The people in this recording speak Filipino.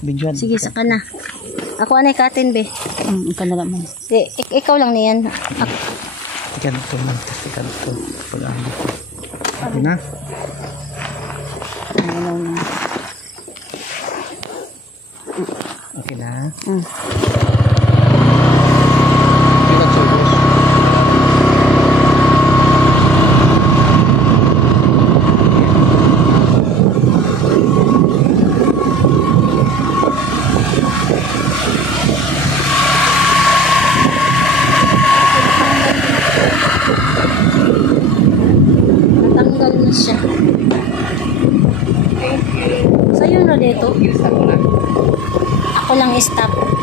Bidyan. Sige, saka na. Ako anay katin, be. Ikaw na naman. Ikaw lang niyan. Ikan ito man. Ikan ito. Pag-aambi. Okay na? Ano na. Okay na? Natanggal na siya. Sa'yo na dito. Ako lang stop.